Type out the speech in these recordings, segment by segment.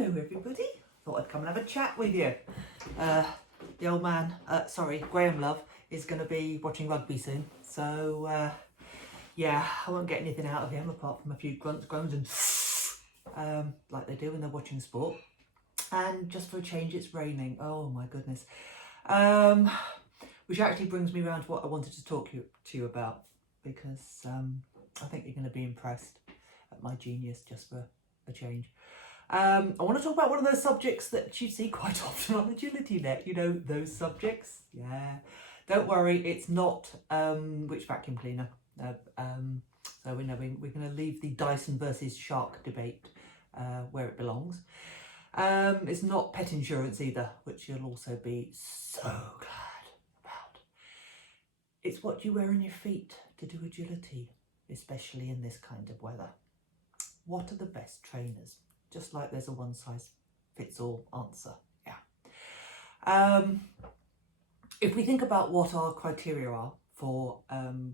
Hello everybody, thought I'd come and have a chat with you. The old man, Graham Love, is going to be watching rugby soon, so yeah, I won't get anything out of him apart from a few grunts, groans and like they do when they're watching sport. And just for a change, it's raining. Oh my goodness. Which actually brings me around to what I wanted to talk to you about, because I think you're going to be impressed at my genius just for a change. I want to talk about one of those subjects that you see quite often on Agility Net. You know, those subjects? Yeah. Don't worry, it's not which vacuum cleaner. So we're going to leave the Dyson versus Shark debate where it belongs. It's not pet insurance either, which you'll also be so glad about. It's what you wear on your feet to do agility, especially in this kind of weather. What are the best trainers? Just like there's a one-size-fits-all answer. Yeah. If we think about what our criteria are for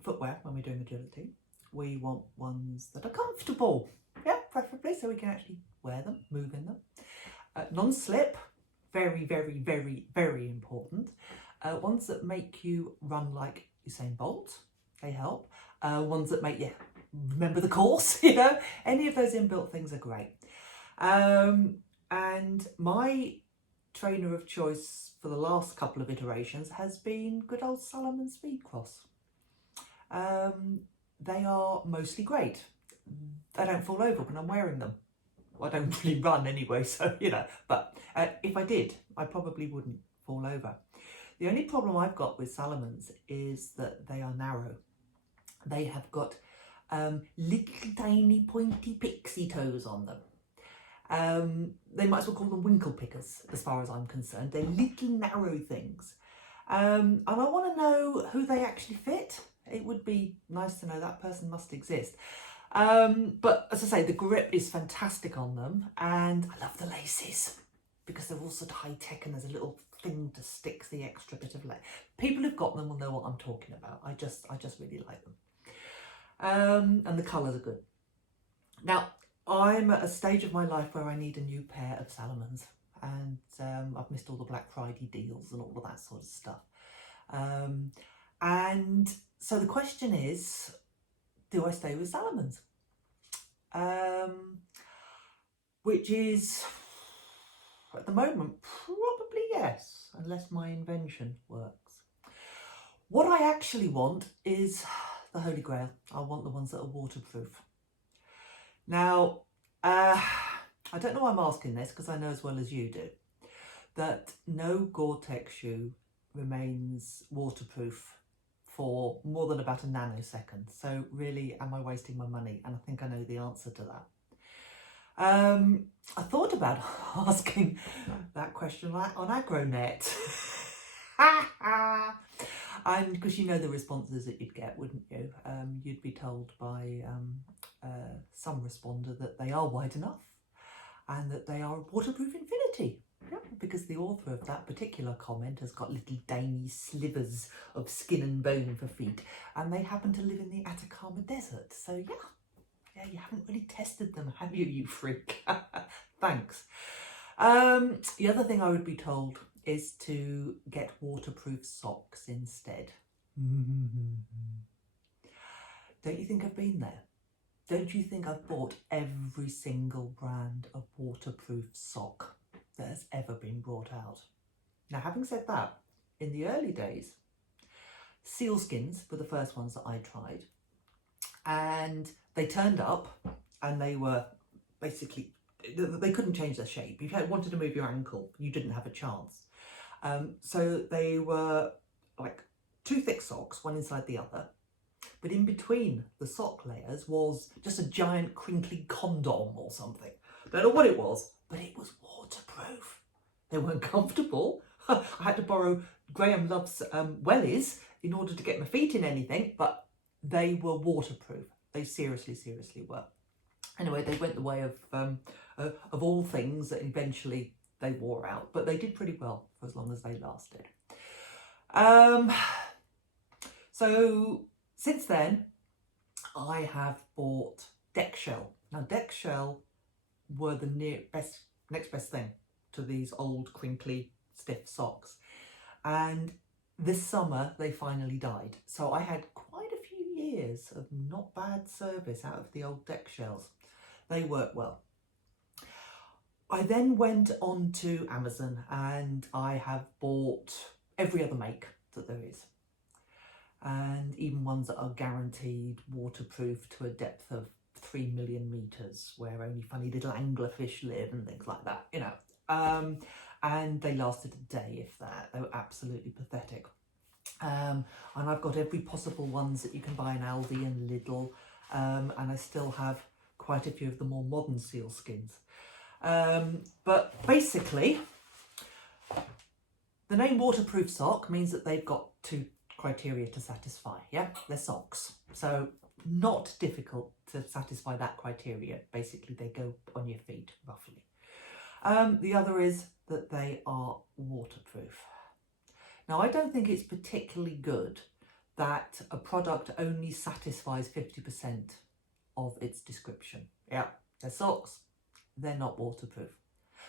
footwear when we're doing agility, we want ones that are comfortable. Yeah, preferably so we can actually wear them, move in them. Non-slip, very, very, very, very important. Ones that make you run like Usain Bolt, they help. Ones that make you remember the course, you know, any of those inbuilt things are great. And my trainer of choice for the last couple of iterations has been good old Salomon Speedcross. They are mostly great. I don't fall over when I'm wearing them. I don't really run anyway, so, you know, but if I did, I probably wouldn't fall over. The only problem I've got with Salomons is that they are narrow. They have got little tiny pointy pixie toes on them. They might as well call them winkle pickers as far as I'm concerned. They're little narrow things. And I want to know who they actually fit. It would be nice to know. That person must exist. But as I say, the grip is fantastic on them, and I love the laces because they're all sort of high tech and there's a little thing to stick the extra bit of lace. People who've got them will know what I'm talking about. I just really like them. And the colours are good. Now, I'm at a stage of my life where I need a new pair of Salomons, and I've missed all the Black Friday deals and all of that sort of stuff. And so the question is, do I stay with Salomons? Which is, at the moment, probably yes, unless my invention works. What I actually want is the Holy Grail. I want the ones that are waterproof. Now, I don't know why I'm asking this, because I know as well as you do that no Gore-Tex shoe remains waterproof for more than about a nanosecond. So really, am I wasting my money? And I think I know the answer to that. I thought about asking that question on Agronet. And because you know the responses that you'd get, wouldn't you? You'd be told by some responder that they are wide enough and that they are waterproof infinity. Yeah, because the author of that particular comment has got little dainty slivers of skin and bone for feet, and they happen to live in the Atacama Desert. So yeah, you haven't really tested them, have you, you freak? Thanks. The other thing I would be told is to get waterproof socks instead. Don't you think I've been there? Don't you think I've bought every single brand of waterproof sock that has ever been brought out? Now, having said that, in the early days, sealskins were the first ones that I tried, and they turned up and they were basically, they couldn't change their shape. If you wanted to move your ankle, you didn't have a chance. So they were like two thick socks, one inside the other, but in between the sock layers was just a giant crinkly condom or something. Don't know what it was, but it was waterproof. They weren't comfortable. I had to borrow Graham Love's wellies in order to get my feet in anything, but they were waterproof. They seriously were. Anyway, they went the way of all things that eventually they wore out, but they did pretty well for as long as they lasted. So since then, I have bought DexShell. Now, DexShell were the best next best thing to these old, crinkly, stiff socks. And this summer, they finally died. So I had quite a few years of not bad service out of the old deck shells. They work well. I then went on to Amazon and I have bought every other make that there is. And even ones that are guaranteed waterproof to a depth of 3 million metres, where only funny little anglerfish live and things like that, you know. And they lasted a day, if that. They were absolutely pathetic. And I've got every possible ones that you can buy in Aldi and Lidl, and I still have quite a few of the more modern sealskins. But basically, the name waterproof sock means that they've got 2 criteria to satisfy. Yeah, they're socks, so not difficult to satisfy that criteria. Basically, they go on your feet roughly. The other is that they are waterproof. Now, I don't think it's particularly good that a product only satisfies 50% of its description. Yeah, they're socks, they're not waterproof.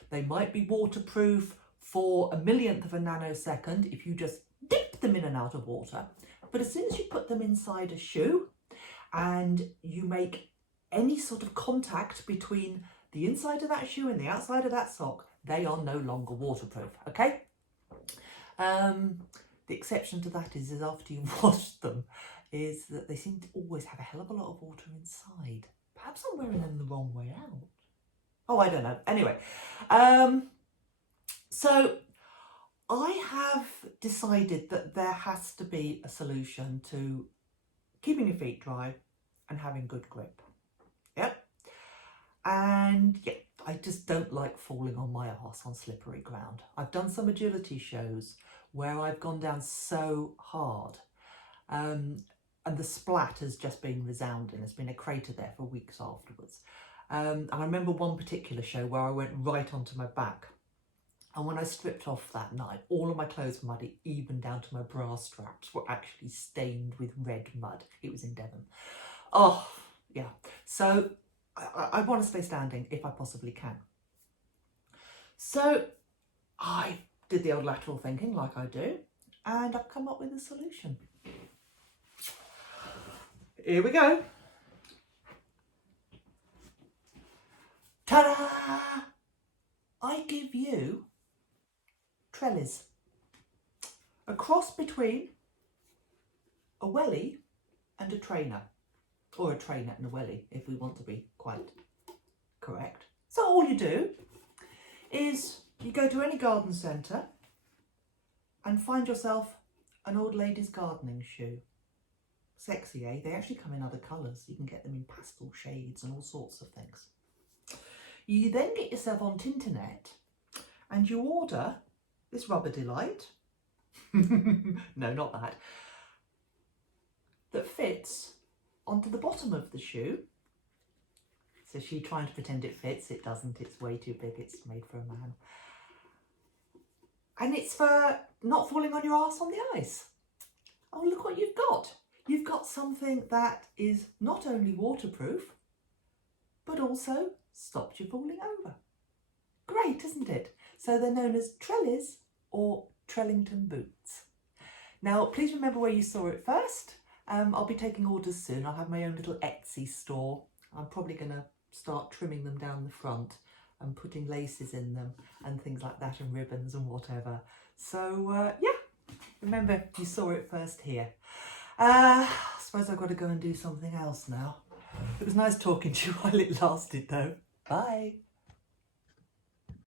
They might be waterproof for a millionth of a nanosecond if you just dip them in and out of water. But as soon as you put them inside a shoe and you make any sort of contact between the inside of that shoe and the outside of that sock, they are no longer waterproof, okay? The exception to that is after you've washed them, is that they seem to always have a hell of a lot of water inside. Perhaps I'm wearing them the wrong way out. Oh, I don't know. Anyway, so I have decided that there has to be a solution to keeping your feet dry and having good grip. Yep. And yeah, I just don't like falling on my arse on slippery ground. I've done some agility shows where I've gone down so hard and the splat has just been resounding. There's been a crater there for weeks afterwards. And I remember one particular show where I went right onto my back. And when I stripped off that night, all of my clothes were muddy, even down to my bra straps were actually stained with red mud. It was in Devon. Oh, yeah. So I want to stay standing if I possibly can. So I did the old lateral thinking like I do, and I've come up with a solution. Here we go. Ta-da! I give you trellis. A cross between a welly and a trainer. Or a trainer and a welly, if we want to be quite correct. So all you do is you go to any garden centre and find yourself an old lady's gardening shoe. Sexy, eh? They actually come in other colours. You can get them in pastel shades and all sorts of things. You then get yourself on Tinternet and you order this Rubber Delight. No, not that. That fits onto the bottom of the shoe. So she trying to pretend it fits. It doesn't. It's way too big. It's made for a man. And it's for not falling on your arse on the ice. Oh, look what you've got. You've got something that is not only waterproof, but also stops you falling over. Great, isn't it? So they're known as Trellis or Trellington boots. Now, please remember where you saw it first. I'll be taking orders soon. I'll have my own little Etsy store. I'm probably going to start trimming them down the front and putting laces in them and things like that and ribbons and whatever. So, yeah, remember you saw it first here. I suppose I've got to go and do something else now. It was nice talking to you while it lasted though. Bye.